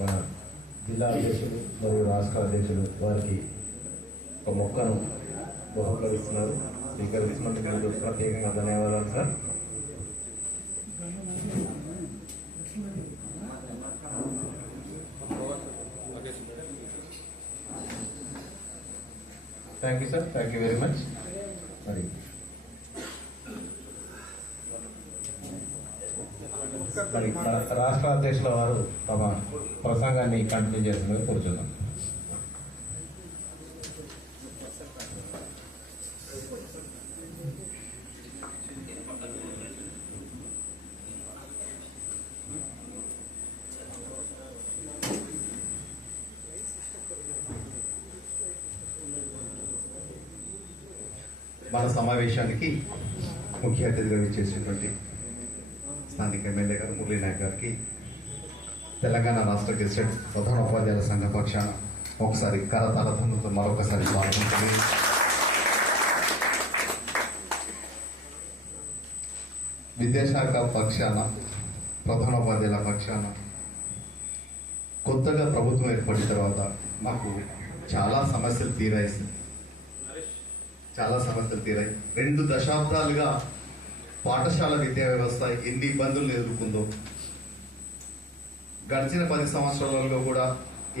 మన జిల్లా అధ్యక్షులు మరియు రాష్ట్ర అధ్యక్షులు వారికి ఒక మొక్కను బహుకరిస్తున్నారు. స్వీకరిస్తున్నందుకు ప్రత్యేకంగా ధన్యవాదాలు sir. Thank you sir, thank you very much. మరి రాష్ట్ర అధ్యక్షుల వారు తమ ప్రసంగాన్ని కంటిన్యూ చేస్తున్నారు. కూర్చున్నాం. మన సమావేశానికి ముఖ్య అతిథిగా విచ్చేసినటువంటి స్థానిక ఎమ్మెల్యే గారు మురళీ నాయక్ గారికి తెలంగాణ రాష్ట్ర గెజిటెడ్ ప్రధానోపాధ్యాయుల సంఘ పక్షాన ఒకసారి కరతాళధ్వనులతో మరొకసారి స్వాగతం. విద్యాశాఖ పక్షాన ప్రధానోపాధ్యాయుల పక్షాన కొత్తగా ప్రభుత్వం ఏర్పడిన తర్వాత మాకు చాలా సమస్యలు తీరాయి. 2 దశాబ్దాలుగా పాఠశాల విద్యా వ్యవస్థ ఎన్ని ఇబ్బందులు ఎదుర్కొందో, గడిచిన 10 సంవత్సరాలలో కూడా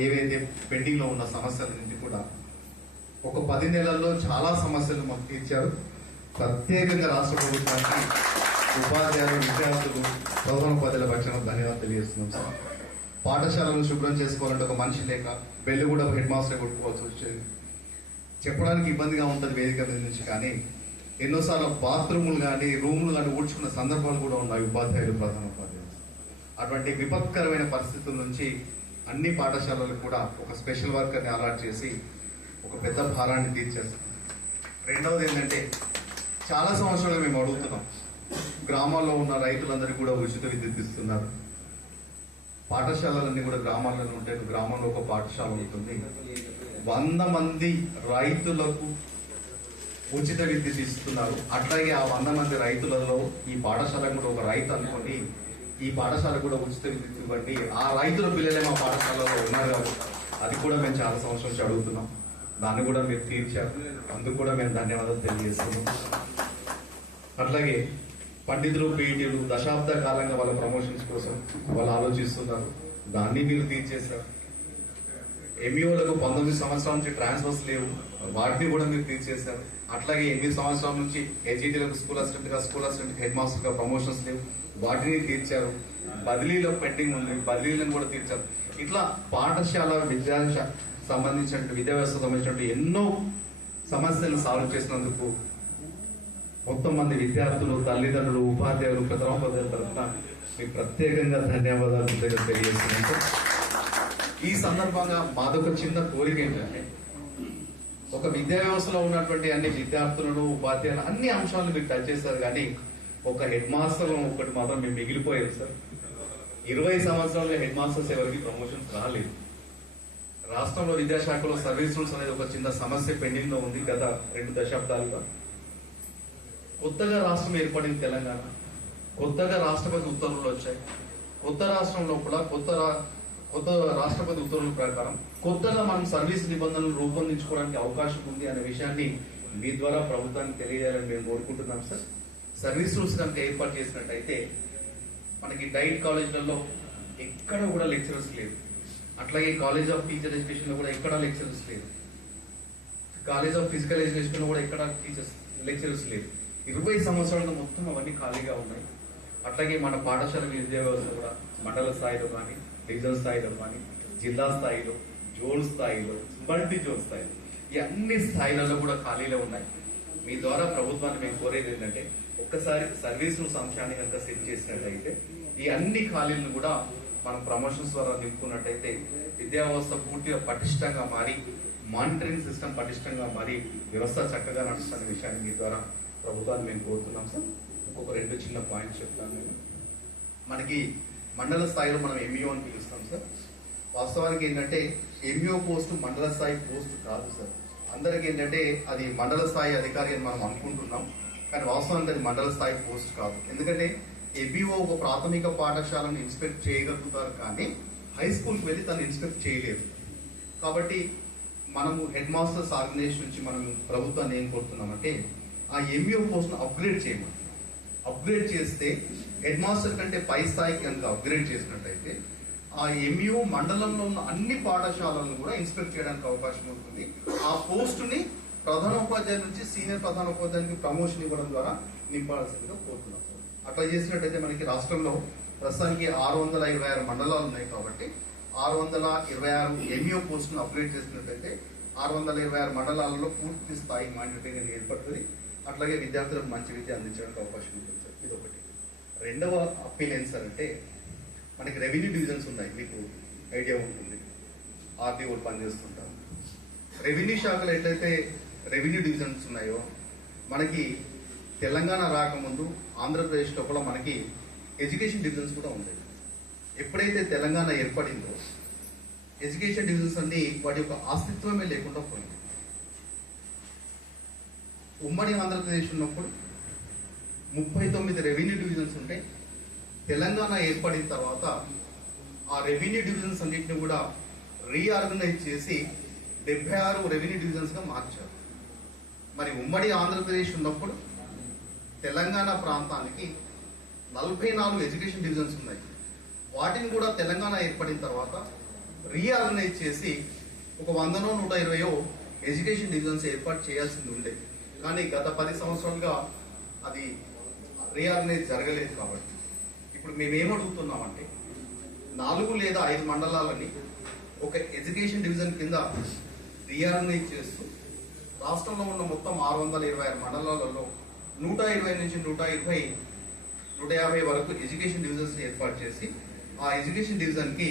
ఏవైతే పెండింగ్ లో ఉన్న సమస్యలన్నింటి కూడా ఒక 10 నెలల్లో చాలా సమస్యలు మాకు తీర్చారు. ప్రత్యేకంగా రాష్ట్ర ప్రభుత్వానికి ఉపాధ్యాయులు, విద్యార్థులు, ప్రధానోపాధ్యాయుల పక్షాన ధన్యవాదాలు తెలియజేస్తున్నాం సార్. పాఠశాలను శుభ్రం చేసుకోవాలంటే ఒక మనిషి లేక బెల్లు కూడా హెడ్ మాస్టర్ కొట్టుకోవాల్సి వచ్చేది. చెప్పడానికి ఇబ్బందిగా ఉంటుంది వేదిక మీద నుంచి, కానీ ఎన్నోసార్లు బాత్రూములు కానీ రూములు కానీ ఊడ్చుకున్న సందర్భాలు కూడా ఉన్నాయి ఉపాధ్యాయులు, ప్రధానోపాధ్యాయులు. అటువంటి విపత్కరమైన పరిస్థితుల నుంచి అన్ని పాఠశాలలకు కూడా ఒక స్పెషల్ వర్కర్ని అలాట్ చేసి ఒక పెద్ద భారాన్ని తీర్చేస్తాం. రెండవది ఏంటంటే, చాలా సంవత్సరాలు మేము అడుగుతున్నాం, గ్రామాల్లో ఉన్న రైతులందరికీ కూడా ఉచిత విద్యుత్ ఇస్తున్నారు. పాఠశాలలన్నీ కూడా గ్రామాలలో ఉంటే గ్రామంలో ఒక పాఠశాల ఉంటుంది. 100 మంది రైతులకు ఉచిత విద్యుత్ ఇస్తున్నారు. అట్లాగే ఆ 100 మంది రైతులలో ఈ పాఠశాల కూడా ఒక రైతు అనుకోండి, ఈ పాఠశాల కూడా ఉచిత విద్యుత్ ఇవ్వండి. ఆ రైతుల పిల్లలే మా పాఠశాలలో ఉన్నారు కాబట్టి అది కూడా మేము చాలా సంవత్సరాల నుంచి అడుగుతున్నాం. దాన్ని కూడా మీరు తీర్చారు, అందుకు కూడా మేము ధన్యవాదాలు తెలియజేస్తున్నాం. అట్లాగే పండితులు, పీఈటీలు దశాబ్ద కాలంగా వాళ్ళ ప్రమోషన్స్ కోసం వాళ్ళు ఆలోచిస్తున్నారు, దాన్ని మీరు తీర్చేశారు. ఎంఈఓలకు 19 సంవత్సరాల నుంచి ట్రాన్స్ఫర్స్ లేవు, వాటిని కూడా మీరు తీర్చేశారు. అట్లాగే 8 సంవత్సరాల నుంచి హెచ్ఈటీలకు స్కూల్ అసిస్టెంట్ హెడ్ మాస్టర్ గా ప్రమోషన్స్ లేవు, వాటిని తీర్చారు. బదిలీలో పెండింగ్ ఉంది, బదిలీలను కూడా తీర్చారు. ఇట్లా పాఠశాల సంబంధించిన విద్యా వ్యవస్థ సంబంధించిన ఎన్నో సమస్యలను సాల్వ్ చేసినందుకు మొత్తం మంది విద్యార్థులు, తల్లిదండ్రులు, ఉపాధ్యాయులు, ప్రధానోపాధ్యాయుల తరఫున మీకు ప్రత్యేకంగా ధన్యవాదాలు తెలియజేస్తున్నాను. ఈ సందర్భంగా మాదొక చిన్న కోరిక ఏంటంటే, ఒక విద్యా వ్యవస్థలో ఉన్నటువంటి అన్ని విద్యార్థులను, ఉపాధ్యాయులు అన్ని అంశాలను మీరు టచ్ చేస్తారు, కానీ ఒక హెడ్ మాస్టర్ ఒకటి మాత్రం మేము మిగిలిపోయారు సార్. 20 సంవత్సరాలుగా హెడ్ మాస్టర్స్ ఎవరికి ప్రమోషన్స్ రాలేదు. రాష్ట్రంలో విద్యాశాఖలో సర్వీస్ రూల్స్ అనేది ఒక చిన్న సమస్య పెండింగ్ లో ఉంది గత 2 దశాబ్దాలుగా. కొత్తగా రాష్ట్రం ఏర్పడింది తెలంగాణ, కొత్తగా రాష్ట్రపతి ఉత్తర్వులు వచ్చాయి. కొత్త రాష్ట్రం లోపల కొత్త రాష్ట్రపతి ఉత్తర్వుల ప్రకారం కొత్తగా మనం సర్వీస్ నిబంధనలు రూపొందించుకోవడానికి అవకాశం ఉంది అనే విషయాన్ని మీ ద్వారా ప్రభుత్వానికి తెలియజేయాలని మేము కోరుకుంటున్నాం సార్. సర్వీస్ రూల్స్ కనుక ఏర్పాటు చేసినట్టయితే మనకి డైట్ కాలేజ్లలో ఎక్కడ కూడా లెక్చరర్స్ లేవు, అట్లాగే కాలేజ్ ఆఫ్ టీచర్ ఎడ్యుకేషన్ లో కూడా ఎక్కడ లెక్చరర్స్ లేవు, కాలేజ్ ఆఫ్ ఫిజికల్ ఎడ్యుకేషన్ లో కూడా ఎక్కడ లెక్చరర్స్ లేవు. 20 సంవత్సరాలుగా మొత్తం అవన్నీ ఖాళీగా ఉన్నాయి. అట్లాగే మన పాఠశాల విద్యా వ్యవస్థ కూడా మండల స్థాయిలో కానీ, డివిజన్ స్థాయిలో కానీ, జిల్లా స్థాయిలో, జోన్ స్థాయిలో, మల్టీ జోన్ స్థాయిలో, ఈ అన్ని స్థాయిలలో కూడా ఖాళీలో ఉన్నాయి. మీ ద్వారా ప్రభుత్వాన్ని మేము కోరేది ఏంటంటే, ఒక్కసారి సర్వీస్ రూల్స్ అంశాన్ని కనుక సెట్ చేసినట్టయితే ఈ అన్ని ఖాళీలను కూడా మనం ప్రమోషన్స్ ద్వారా నింపుకున్నట్టయితే విద్యా వ్యవస్థ పూర్తిగా పటిష్టంగా మారి, మానిటరింగ్ సిస్టమ్ పటిష్టంగా మారి వ్యవస్థ చక్కగా నడుస్తున్న విషయాన్ని మీ ద్వారా ప్రభుత్వాన్ని మేము కోరుతున్నాం సార్. ఒక 2 చిన్న పాయింట్స్ చెప్తాను నేను. మనకి మండల స్థాయిలో మనం ఎంఈఓ అని పిలుస్తాం సార్. వాస్తవానికి ఏంటంటే ఎంఈఓ పోస్ట్ మండల స్థాయి పోస్ట్ కాదు సార్. అందరికి ఏంటంటే అది మండల స్థాయి అధికారి అని మనం అనుకుంటున్నాం, కానీ వాస్తవానికి అది మండల స్థాయి పోస్ట్ కాదు. ఎందుకంటే ఎంఈఓ ఒక ప్రాథమిక పాఠశాలను ఇన్స్పెక్ట్ చేయగలుగుతారు, కానీ హై స్కూల్కి వెళ్ళి తను ఇన్స్పెక్ట్ చేయలేదు. కాబట్టి మనము హెడ్ మాస్టర్స్ ఆర్గనైజేషన్ నుంచి మనం ప్రభుత్వాన్ని ఏం కోరుతున్నామంటే ఆ ఎంఈఓ పోస్ట్ను అప్గ్రేడ్ చేయమని. అప్గ్రేడ్ చేస్తే హెడ్ మాస్టర్ కంటే పై స్థాయికి కనుక అప్గ్రేడ్ చేసినట్టయితే ఆ ఎంఈఓ మండలంలో ఉన్న అన్ని పాఠశాలలను కూడా ఇన్స్పెక్ట్ చేయడానికి అవకాశం ఉంటుంది. ఆ పోస్టుని ప్రధానోపాధ్యాయుల నుంచి సీనియర్ ప్రధానోపాధ్యాయునికి ప్రమోషన్ ఇవ్వడం ద్వారా నింపాల్సిందిగా కోరుతున్నాం. అట్లా చేసినట్టయితే మనకి రాష్ట్రంలో ప్రస్తుతానికి 626 మండలాలు ఉన్నాయి. కాబట్టి 626 ఎంఈఓ పోస్టును అప్గ్రేడ్ చేసినట్టయితే 626 మండలాలలో పూర్తి స్థాయి మానిటరింగ్ ఏర్పడుతుంది. అట్లాగే విద్యార్థులకు మంచి విద్య అందించడానికి అవకాశం ఉంటుంది సార్. ఇది ఒకటి. రెండవ అప్పీల్ ఏంటి సార్ అంటే మనకి రెవెన్యూ డివిజన్స్ ఉన్నాయి, మీకు ఐడియా ఉంటుంది. ఆర్డీఓలు పనిచేస్తుంటారు. రెవెన్యూ శాఖలు ఎట్లయితే రెవెన్యూ డివిజన్స్ ఉన్నాయో మనకి తెలంగాణ రాకముందు ఆంధ్రప్రదేశ్ లోపల మనకి ఎడ్యుకేషన్ డివిజన్స్ కూడా ఉంటాయి. ఎప్పుడైతే తెలంగాణ ఏర్పడిందో ఎడ్యుకేషన్ డివిజన్స్ అన్ని వాటి యొక్క అస్తిత్వమే లేకుండా పోయింది. ఉమ్మడి ఆంధ్రప్రదేశ్ ఉన్నప్పుడు 39 రెవెన్యూ డివిజన్స్ ఉంటాయి. తెలంగాణ ఏర్పడిన తర్వాత ఆ రెవెన్యూ డివిజన్స్ అన్నింటినీ కూడా రీఆర్గనైజ్ చేసి 76 రెవెన్యూ డివిజన్స్ గా మార్చారు. మరి ఉమ్మడి ఆంధ్రప్రదేశ్ ఉన్నప్పుడు తెలంగాణ ప్రాంతానికి 44 ఎడ్యుకేషన్ డివిజన్స్ ఉన్నాయి. వాటిని కూడా తెలంగాణ ఏర్పడిన తర్వాత రీఆర్గనైజ్ చేసి ఒక 100నో 120 ఎడ్యుకేషన్ డివిజన్స్ ఏర్పాటు చేయాల్సింది ఉండే. కానీ గత 10 సంవత్సరాలుగా అది రీఆర్గనైజ్ జరగలేదు. కాబట్టి ఇప్పుడు మేమేమడుగుతున్నామంటే 4 లేదా 5 మండలాలని ఒక ఎడ్యుకేషన్ డివిజన్ కింద రీఆర్గనైజ్ చేస్తూ రాష్ట్రంలో ఉన్న మొత్తం 626 మండలాలలో 120 నుంచి 150 వరకు ఎడ్యుకేషన్ డివిజన్స్ ఏర్పాటు చేసి ఆ ఎడ్యుకేషన్ డివిజన్ కి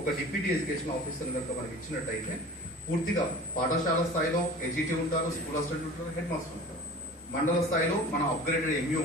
ఒక డిప్యూటీ ఎడ్యుకేషన్ ఆఫీసర్ కనుక మనకి ఇచ్చినట్టయితే పూర్తిగా పాఠశాల స్థాయిలో ఎడ్జిటీ ఉంటారు, స్కూల్ అసిస్టెంట్ ఉంటారు, హెడ్ మాస్టర్ ఉంటారు. మండల స్థాయిలో మనం అప్గ్రేడెడ్ ఎంఈఓ